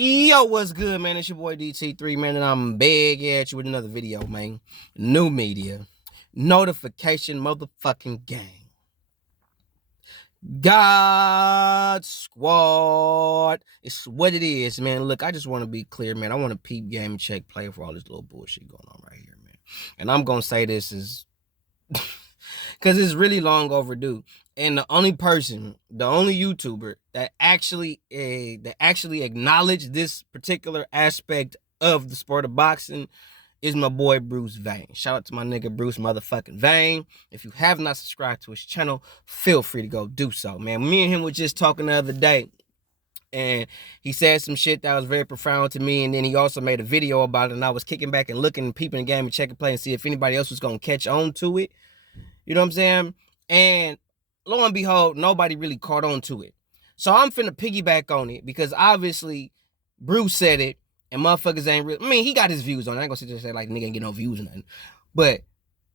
Yo, what's good, man? It's your boy DT3, man, and I'm big at you with another video, man. New media. Notification motherfucking gang. God Squad. It's what it is, man. Look, I just want to be clear, man. I want to peep game and check play for all this little bullshit going on right here, man. And I'm going to say this is because it's really long overdue. And the only YouTuber that actually acknowledged this particular aspect of the sport of boxing is my boy Bruce Vane. Shout out to my nigga Bruce motherfucking Vane. If you have not subscribed to his channel, feel free to go do so, man. Me and him were just talking the other day, and he said some shit that was very profound to me, and then he also made a video about it, and I was kicking back and looking and peeping the game and checking play and see if anybody else was going to catch on to it. You know what I'm saying? And lo and behold, nobody really caught on to it. So I'm finna piggyback on it because obviously Bruce said it and motherfuckers ain't real. I mean, he got his views on it. I ain't gonna sit there and say like nigga ain't get no views or nothing. But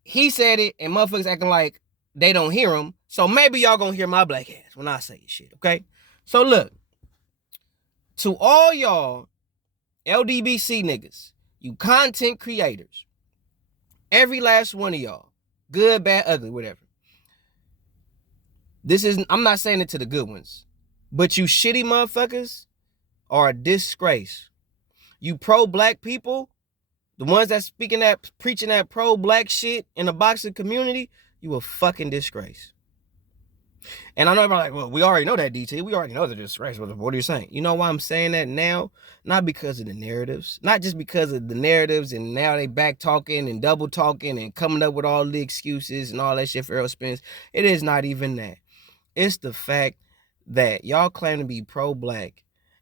he said it and motherfuckers acting like they don't hear him. So maybe y'all gonna hear my black ass when I say shit, okay? So look, to all y'all LDBC niggas, you content creators, every last one of y'all, good, bad, ugly, whatever. I'm not saying it to the good ones, but you shitty motherfuckers are a disgrace. You pro-black people, the ones that preaching that pro-black shit in the boxing community, you a fucking disgrace. And I know everybody like, well, we already know that, DT. We already know the disgrace. What are you saying? You know why I'm saying that now? Not because of the narratives. Not just because of the narratives and now they back talking and double talking and coming up with all the excuses and all that shit for Errol Spence. It is not even that. It's the fact that y'all claim to be pro-black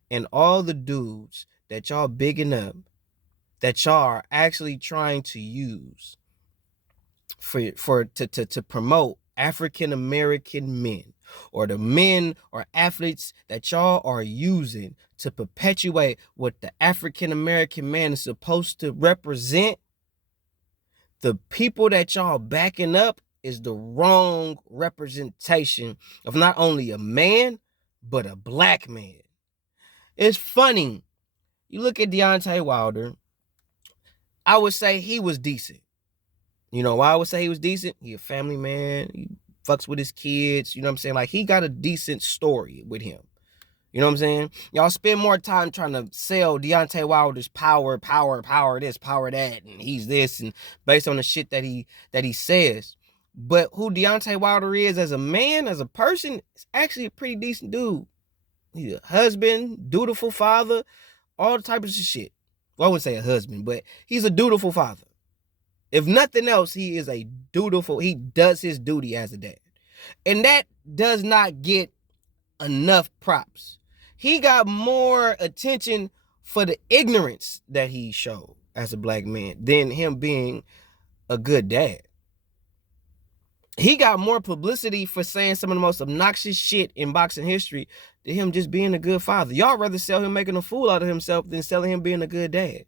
and all the dudes that y'all bigging up, that y'all are actually trying to use to promote African-American men, or the men or athletes that y'all are using to perpetuate what the African-American man is supposed to represent, the people that y'all backing up is the wrong representation of not only a man, but a black man. It's funny. You look at Deontay Wilder, I would say he was decent. You know why I would say he was decent? He a family man. He fucks with his kids. You know what I'm saying? Like, he got a decent story with him. You know what I'm saying? Y'all spend more time trying to sell Deontay Wilder's power this, power that, and he's this, and based on the shit that he says. But who Deontay Wilder is as a man, as a person, is actually a pretty decent dude. He's a husband, dutiful father, all the types of shit. Well, I wouldn't say a husband, but he's a dutiful father. If nothing else, he does his duty as a dad. And that does not get enough props. He got more attention for the ignorance that he showed as a black man than him being a good dad. He got more publicity for saying some of the most obnoxious shit in boxing history than him just being a good father. Y'all rather sell him making a fool out of himself than selling him being a good dad.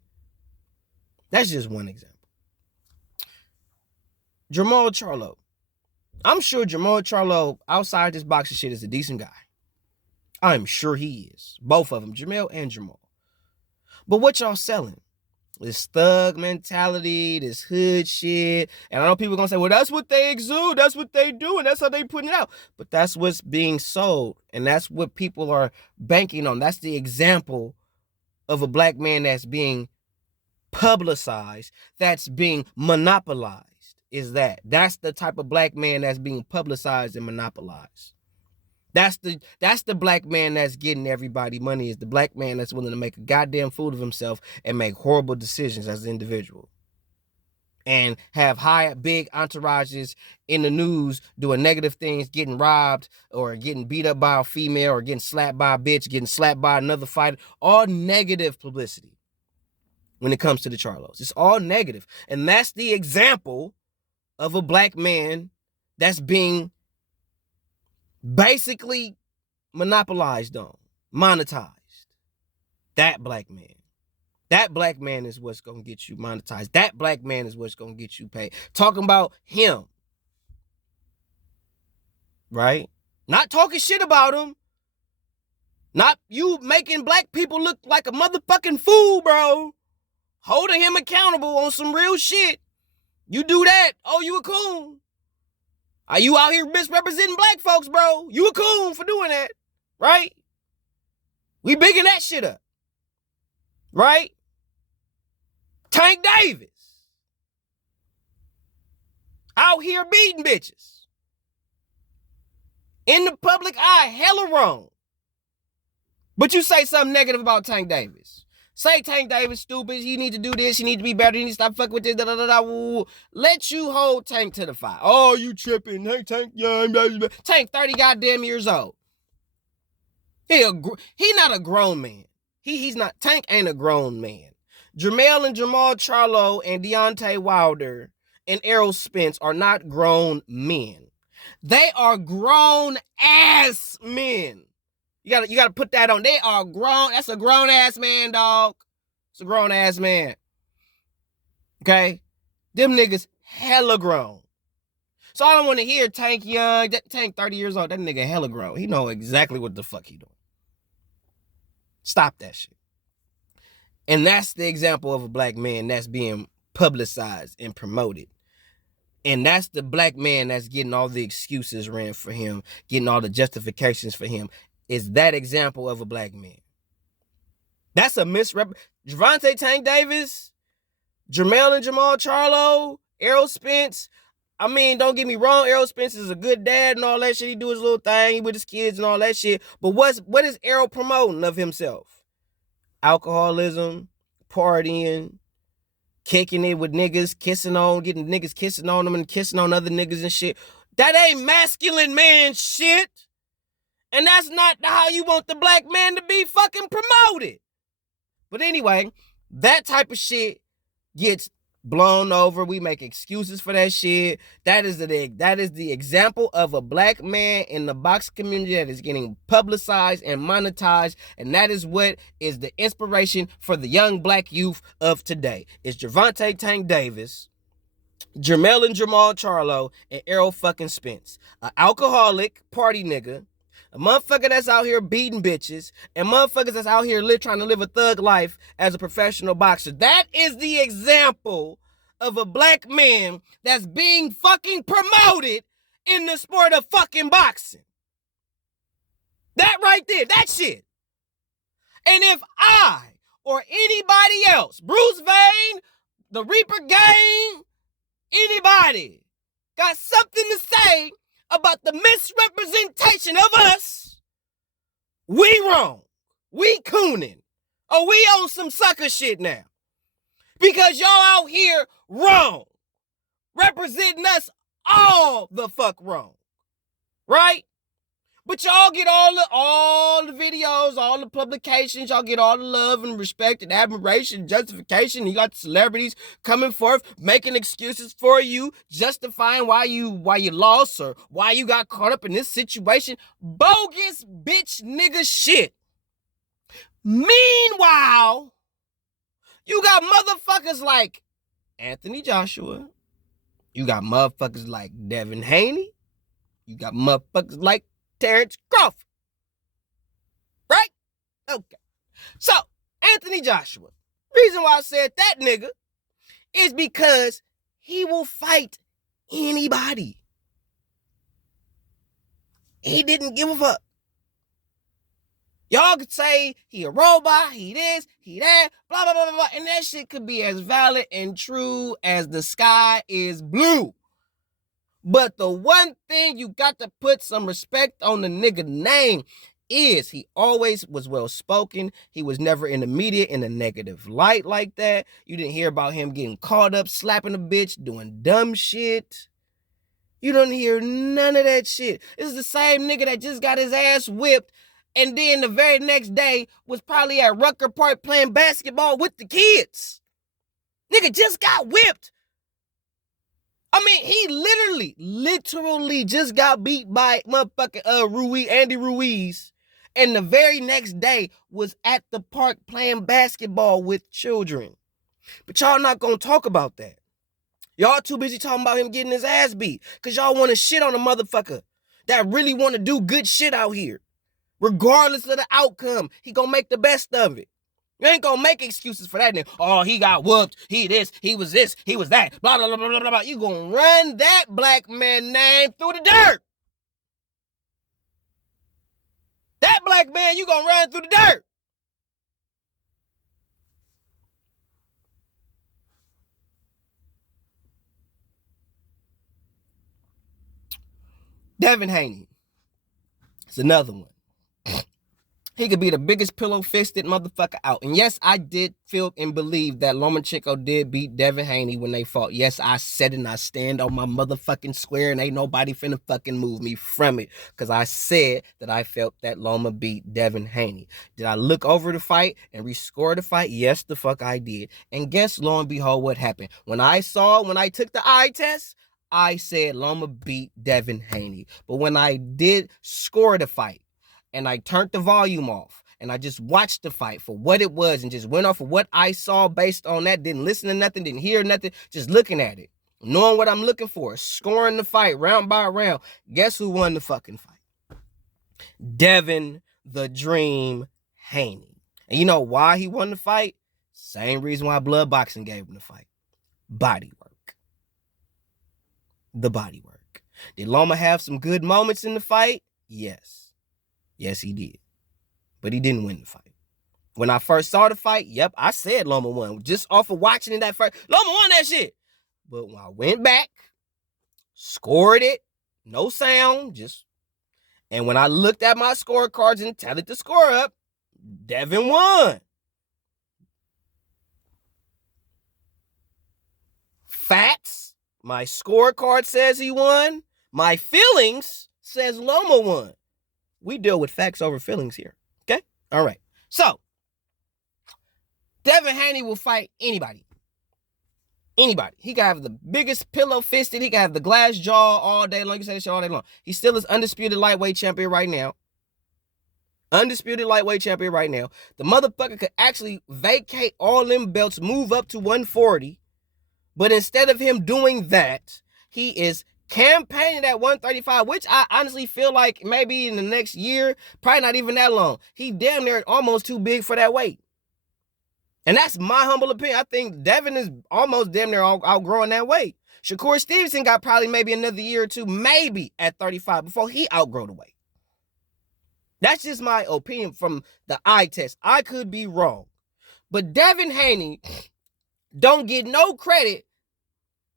That's just one example. Jermall Charlo. I'm sure Jermall Charlo, outside this boxing shit, is a decent guy. I'm sure he is. Both of them, Jamel and Jermall. But what y'all selling? This thug mentality, this hood shit. And I know people are going to say, well, that's what they exude. That's what they do. And that's how they putting it out. But that's what's being sold. And that's what people are banking on. That's the example of a black man that's being publicized, that's being monopolized. That's the type of black man that's being publicized and monopolized. That's the black man that's getting everybody money, is the black man that's willing to make a goddamn fool of himself and make horrible decisions as an individual. And have big entourages in the news doing negative things, getting robbed or getting beat up by a female or getting slapped by a bitch, getting slapped by another fighter. All negative publicity when it comes to the Charlos. It's all negative. And that's the example of a black man that's being basically monopolized on, monetized. That black man. That black man is what's going to get you monetized. That black man is what's going to get you paid. Talking about him. Right? Not talking shit about him. Not you making black people look like a motherfucking fool, bro. Holding him accountable on some real shit. You do that, oh, you a coon. Are you out here misrepresenting black folks, bro? You a coon for doing that, right? We bigging that shit up, right? Tank Davis. Out here beating bitches. In the public eye, hella wrong. But you say something negative about Tank Davis. Say Tank Davis stupid, he need to do this, he need to be better, he need to stop fucking with this, da da da da. Let you hold Tank to the fire. Oh, you tripping. Hey, Tank, yeah, Tank 30 goddamn years old. He not a grown man. He's not, Tank ain't a grown man. Jermell and Jamal Charlo and Deontay Wilder and Errol Spence are not grown men. They are grown ass men. You gotta put that on. They are grown. That's a grown ass man, dog. It's a grown ass man. Okay? Them niggas hella grown. So I don't want to hear Tank young. Tank 30 years old. That nigga hella grown. He know exactly what the fuck he doing. Stop that shit. And that's the example of a black man that's being publicized and promoted. And that's the black man that's getting all the excuses ran for him, getting all the justifications for him. Is that example of a black man. That's a Gervonta Tank Davis, Jermell and Jamal Charlo, Errol Spence. I mean, don't get me wrong, Errol Spence is a good dad and all that shit. He do his little thing with his kids and all that shit. But what is Errol promoting of himself? Alcoholism, partying, kicking it with niggas, getting niggas kissing on them and kissing on other niggas and shit. That ain't masculine man shit. And that's not how you want the black man to be fucking promoted. But anyway, that type of shit gets blown over. We make excuses for that shit. That is the example of a black man in the box community that is getting publicized and monetized. And that is what is the inspiration for the young black youth of today. It's Gervonta Tank Davis, Jermell and Jamal Charlo, and Errol fucking Spence. An alcoholic party nigga, a motherfucker that's out here beating bitches, and motherfuckers that's out here trying to live a thug life as a professional boxer. That is the example of a black man that's being fucking promoted in the sport of fucking boxing. That right there, that shit. And if I or anybody else, Bruce Vane, the Reaper Gang, anybody got something to say about the misrepresentation of us, we wrong. We cooning. Or we on some sucker shit now. Because y'all out here wrong. Representing us all the fuck wrong. Right? But y'all get all the videos, all the publications, y'all get all the love and respect and admiration, justification. You got the celebrities coming forth, making excuses for you, justifying why you lost or why you got caught up in this situation. Bogus bitch nigga shit. Meanwhile, you got motherfuckers like Anthony Joshua. You got motherfuckers like Devin Haney. You got motherfuckers like Terence Crawford. Right? Okay. So, Anthony Joshua. Reason why I said that nigga is because he will fight anybody. He didn't give a fuck. Y'all could say he a robot, he this, he that, blah, blah, blah, blah, blah. And that shit could be as valid and true as the sky is blue. But the one thing you got to put some respect on the nigga name is he always was well-spoken. He was never in the media in a negative light like that. You didn't hear about him getting caught up, slapping a bitch, doing dumb shit. You don't hear none of that shit. This is the same nigga that just got his ass whipped and then the very next day was probably at Rucker Park playing basketball with the kids. Nigga just got whipped. I mean, he literally just got beat by motherfucking Andy Ruiz. And the very next day was at the park playing basketball with children. But y'all not gonna talk about that. Y'all too busy talking about him getting his ass beat. Because y'all want to shit on a motherfucker that really want to do good shit out here. Regardless of the outcome, he gonna make the best of it. You ain't gonna make excuses for that. Oh, he got whooped. He this, he was that. Blah, blah, blah, blah, blah, blah. You gonna run that black man name through the dirt. That black man, you gonna run through the dirt. Devin Haney. It's another one. He could be the biggest pillow-fisted motherfucker out. And yes, I did feel and believe that Lomachenko did beat Devin Haney when they fought. Yes, I said it and I stand on my motherfucking square and ain't nobody finna fucking move me from it. Because I said that I felt that Loma beat Devin Haney. Did I look over the fight and rescore the fight? Yes, the fuck I did. And guess, lo and behold, what happened? When I took the eye test, I said Loma beat Devin Haney. But when I did score the fight, and I turned the volume off, and I just watched the fight for what it was, and just went off of what I saw based on that, didn't listen to nothing, didn't hear nothing, just looking at it, knowing what I'm looking for, scoring the fight round by round. Guess who won the fucking fight? Devin the Dream Haney. And you know why he won the fight? Same reason why Blood Boxing gave him the fight. Body work. The body work. Did Loma have some good moments in the fight? Yes. Yes, he did. But he didn't win the fight. When I first saw the fight, yep, I said Loma won. Just off of watching it that first. Loma won that shit. But when I went back, scored it, no sound, and when I looked at my scorecards and tallied the score up, Devin won. Facts, my scorecard says he won. My feelings says Loma won. We deal with facts over feelings here. Okay? All right. So, Devin Haney will fight anybody. Anybody. He can have the biggest pillow-fisted. He can have the glass jaw all day long. You can say this shit all day long. He still is undisputed lightweight champion right now. Undisputed lightweight champion right now. The motherfucker could actually vacate all them belts, move up to 140. But instead of him doing that, he is campaigning at 135, which I honestly feel like maybe in the next year, probably not even that long. He damn near almost too big for that weight. And that's my humble opinion. I think Devin is almost damn near outgrowing that weight. Shakur Stevenson got probably maybe another year or two, maybe at 35 before he outgrow the weight. That's just my opinion from the eye test. I could be wrong. But Devin Haney don't get no credit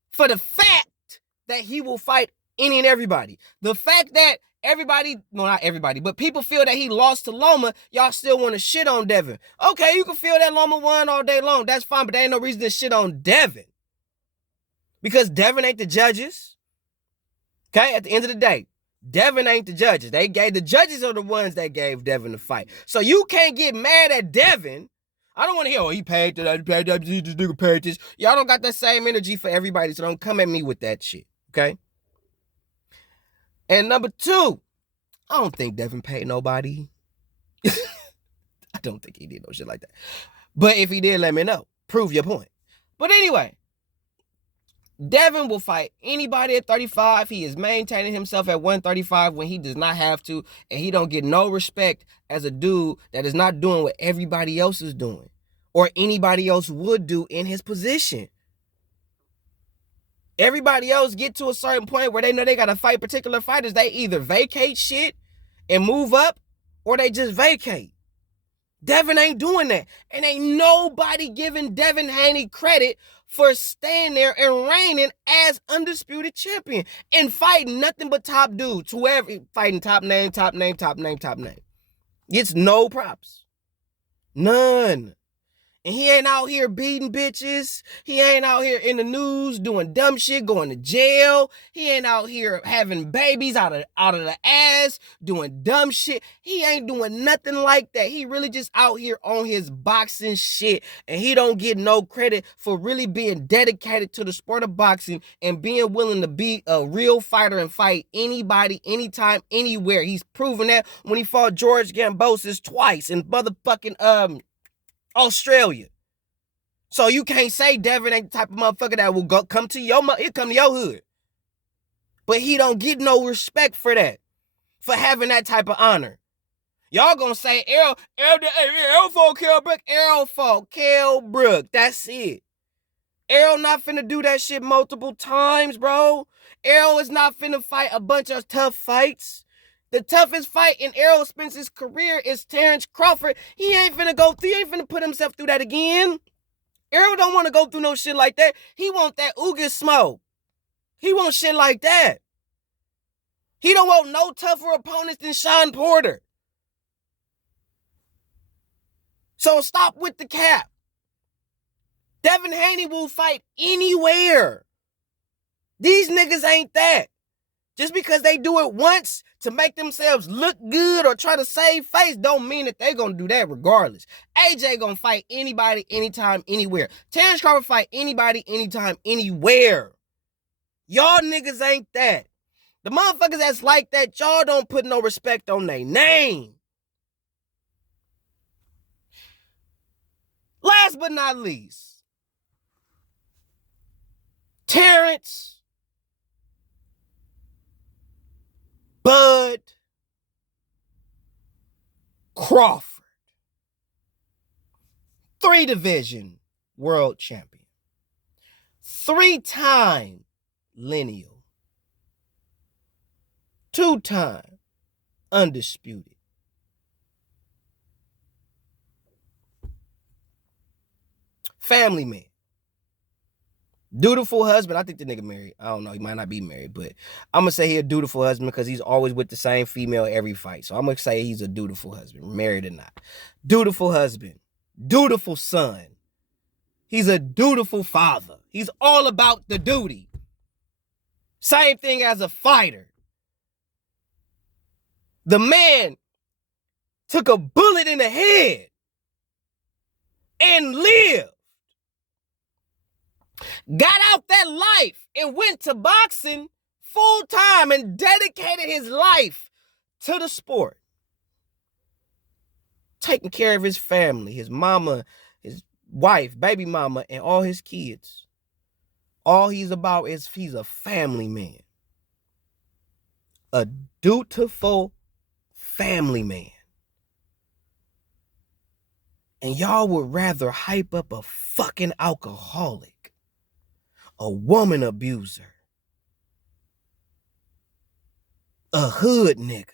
for the fact that he will fight any and everybody. The fact that everybody, well, not everybody, but people feel that he lost to Loma, y'all still want to shit on Devin. Okay, you can feel that Loma won all day long. That's fine, but there ain't no reason to shit on Devin. Because Devin ain't the judges. Okay, at the end of the day, Devin ain't the judges. The judges are the ones that gave Devin the fight. So you can't get mad at Devin. I don't want to hear, oh, he paid that, this nigga paid this. Y'all don't got that same energy for everybody, so don't come at me with that shit. Okay? And number two, I don't think Devin paid nobody. I don't think he did no shit like that. But if he did, let me know. Prove your point. But anyway, Devin will fight anybody at 35. He is maintaining himself at 135 when he does not have to, and he don't get no respect as a dude that is not doing what everybody else is doing or anybody else would do in his position. Everybody else get to a certain point where they know they got to fight particular fighters. They either vacate shit and move up or they just vacate. Devin ain't doing that. And ain't nobody giving Devin Haney credit for staying there and reigning as undisputed champion and fighting nothing but top dudes. Whoever fighting top name. Gets no props. None. And he ain't out here beating bitches. He ain't out here in the news doing dumb shit, going to jail. He ain't out here having babies out of the ass, doing dumb shit. He ain't doing nothing like that. He really just out here on his boxing shit. And he don't get no credit for really being dedicated to the sport of boxing and being willing to be a real fighter and fight anybody, anytime, anywhere. He's proven that when he fought George Gambosis twice in motherfucking Australia. So you can't say Devin ain't the type of motherfucker that will come to your hood. But he don't get no respect for that, for having that type of honor. Y'all gonna say Errol for Kell Brook, Errol for Kell Brook. That's it. Errol not finna do that shit multiple times, bro. Errol is not finna fight a bunch of tough fights. The toughest fight in Errol Spence's career is Terence Crawford. He ain't finna put himself through that again. Errol don't want to go through no shit like that. He want that Ooga smoke. He want shit like that. He don't want no tougher opponents than Sean Porter. So stop with the cap. Devin Haney will fight anywhere. These niggas ain't that. Just because they do it once to make themselves look good or try to save face don't mean that they gonna do that regardless. AJ gonna fight anybody, anytime, anywhere. Terence Crawford fight anybody, anytime, anywhere. Y'all niggas ain't that. The motherfuckers that's like that, y'all don't put no respect on their name. Last but not least, Terence Bud Crawford, 3-division world champion, 3-time lineal, 2-time undisputed. Family man. Dutiful husband. I think the nigga married. I don't know. He might not be married, but I'm going to say he a dutiful husband because he's always with the same female every fight. So I'm going to say he's a dutiful husband, married or not. Dutiful husband. Dutiful son. He's a dutiful father. He's all about the duty. Same thing as a fighter. The man took a bullet in the head and lived. Got out that life and went to boxing full time and dedicated his life to the sport. Taking care of his family, his mama, his wife, baby mama, and all his kids. All he's about is he's a family man. A dutiful family man. And y'all would rather hype up a fucking alcoholic, a woman abuser, a hood nigga.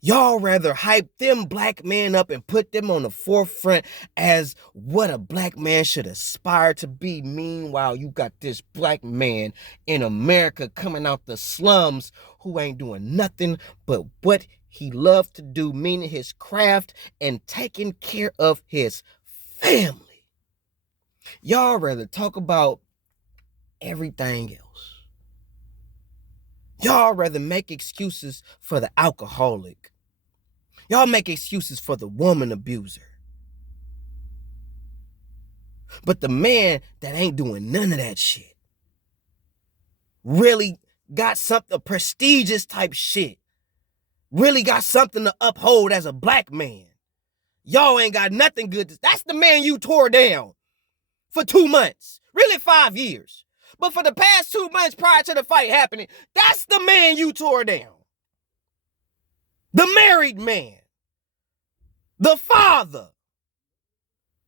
Y'all rather hype them black men up and put them on the forefront as what a black man should aspire to be. Meanwhile, you got this black man in America coming out the slums who ain't doing nothing but what he loved to do, meaning his craft and taking care of his family. Y'all rather talk about everything else. Y'all rather make excuses for the alcoholic. Y'all make excuses for the woman abuser. But the man that ain't doing none of that shit really got something prestigious type shit. Really got something to uphold as a black man. Y'all ain't got nothing good. That's the man you tore down for 2 months. Really 5 years. But for the past 2 months prior to the fight happening, that's the man you tore down. The married man. The father.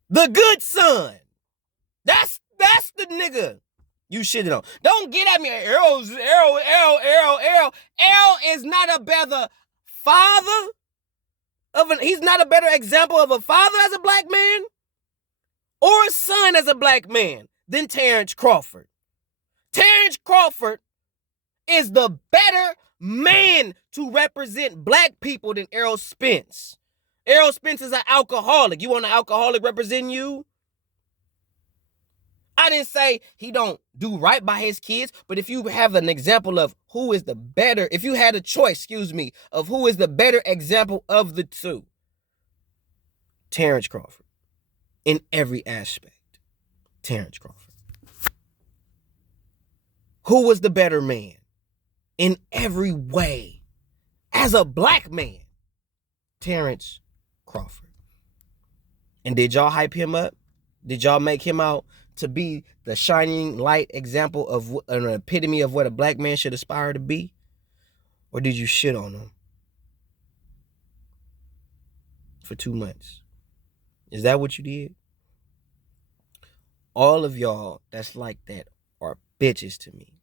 The good son. That's the nigga you shitted on. Don't get at me. Errol is not a better father. He's not a better example of a father as a black man or a son as a black man than Terence Crawford. Terence Crawford is the better man to represent black people than Errol Spence. Errol Spence is an alcoholic. You want an alcoholic representing you? I didn't say he don't do right by his kids, but if you have an example of who is the better, if you had a choice, of who is the better example of the two, Terence Crawford. In every aspect, Terence Crawford. Who was the better man? In every way. As a black man, Terence Crawford. And did y'all hype him up? Did y'all make him out to be the shining light example of an epitome of what a black man should aspire to be? Or did you shit on him? for 2 months. Is that what you did? All of y'all that's like that are bitches to me.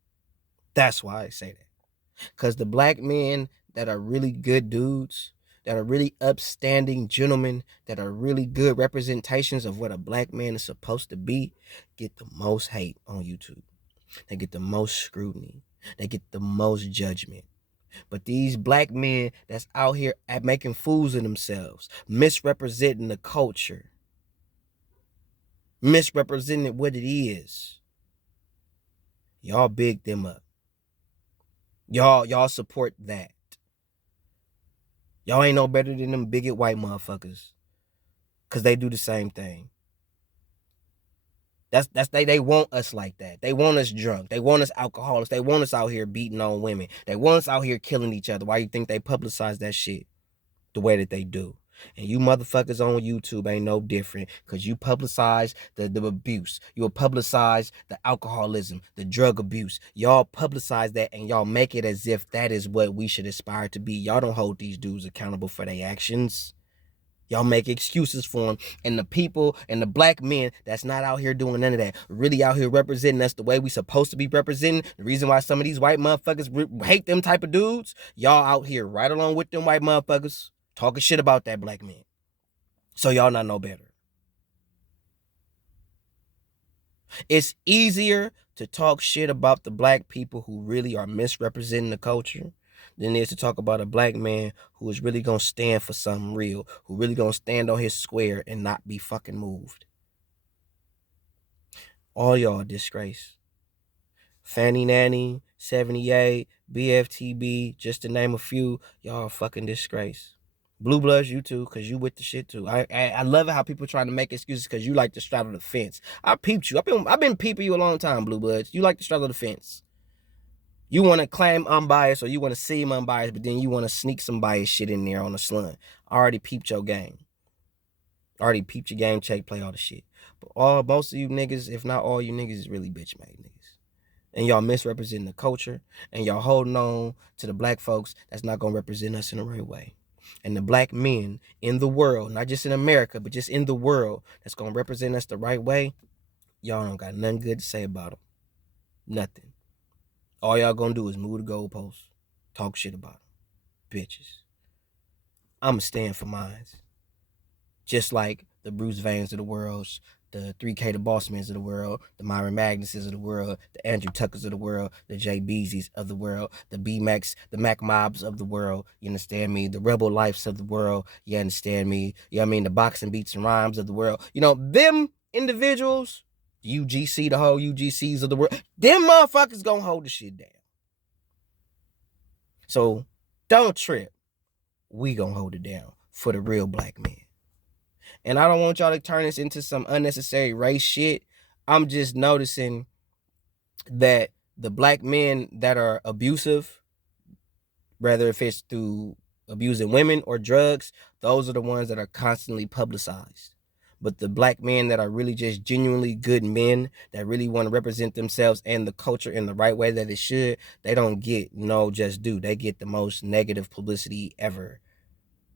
That's why I say that. Because the black men that are really good dudes, that are really upstanding gentlemen, that are really good representations of what a black man is supposed to be, get the most hate on YouTube. They get the most scrutiny. They get the most judgment. But these black men that's out here at making fools of themselves, misrepresenting the culture, misrepresenting what it is, y'all big them up. Y'all support that. Y'all ain't no better than them bigot white motherfuckers, cause they do the same thing. They want us like that. They want us drunk. They want us alcoholics. They want us out here beating on women. They want us out here killing each other. Why you think they publicize that shit the way that they do? And you motherfuckers on YouTube ain't no different, because you publicize the abuse. You'll publicize the alcoholism, the drug abuse. Y'all publicize that, and y'all make it as if that is what we should aspire to be. Y'all don't hold these dudes accountable for their actions. Y'all make excuses for them. And the people and the black men that's not out here doing none of that, really out here representing us the way we supposed to be representing. The reason why some of these white motherfuckers hate them type of dudes, y'all out here right along with them white motherfuckers talking shit about that black man. So y'all not no better. It's easier to talk shit about the black people who really are misrepresenting the culture than it is to talk about a black man who is really gonna stand for something real, who really gonna stand on his square and not be fucking moved. All y'all a disgrace. Fanny Nanny, 78, BFTB, just to name a few, y'all a fucking disgrace. Blue Bloods, you too, because you with the shit too. I love it how people trying to make excuses because you like to straddle the fence. I peeped you. I've been peeping you a long time, Blue Bloods. You like to straddle the fence. You want to claim unbiased, or you want to seem unbiased, but then you want to sneak some biased shit in there on the slun. I already peeped your game. Already peeped your game, check, play all the shit. But most of you niggas, if not all you niggas, is really bitch made niggas. And y'all misrepresenting the culture, and y'all holding on to the black folks that's not gonna represent us in the right way. And the black men in the world, not just in America, but just in the world, that's gonna represent us the right way, y'all don't got nothing good to say about them. Nothing. All y'all gonna do is move the goalposts, talk shit about them. Bitches. I'ma stand for mine. Just like the Bruce Vanes of the world, the 3K the Bossmans of the world, the Myron Magnuses of the world, the Andrew Tuckers of the world, the Jay Beezies of the world, the B-Macs, the Mac Mobs of the world, you understand me? The Rebel Lifes of the world, you understand me? You know what I mean? The Boxing Beats and Rhymes of the world. You know, them individuals, UGC, the whole UGCs of the world, them motherfuckers gonna hold the shit down. So don't trip. We gonna hold it down for the real black man. And I don't want y'all to turn this into some unnecessary race shit. I'm just noticing that the black men that are abusive, whether if it's through abusing women or drugs, those are the ones that are constantly publicized. But the black men that are really just genuinely good men that really want to represent themselves and the culture in the right way that it should, they don't get no just due. They get the most negative publicity ever.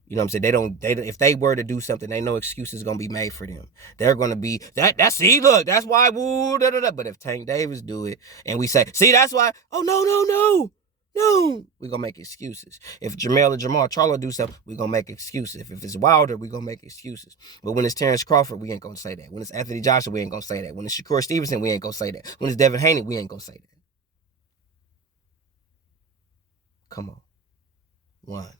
You know what I'm saying? If they were to do something, they know excuses gonna be made for them. They're gonna be see, look, that's why, woo, da, da, da. But if Tank Davis do it and we say, see, that's why, oh no, we gonna make excuses. If Jamel or Jamar Charlo do something, we gonna make excuses. If it's Wilder, we gonna make excuses. But when it's Terence Crawford, we ain't gonna say that. When it's Anthony Joshua, we ain't gonna say that. When it's Shakur Stevenson, we ain't gonna say that. When it's Devin Haney, we ain't gonna say that. Come on. One.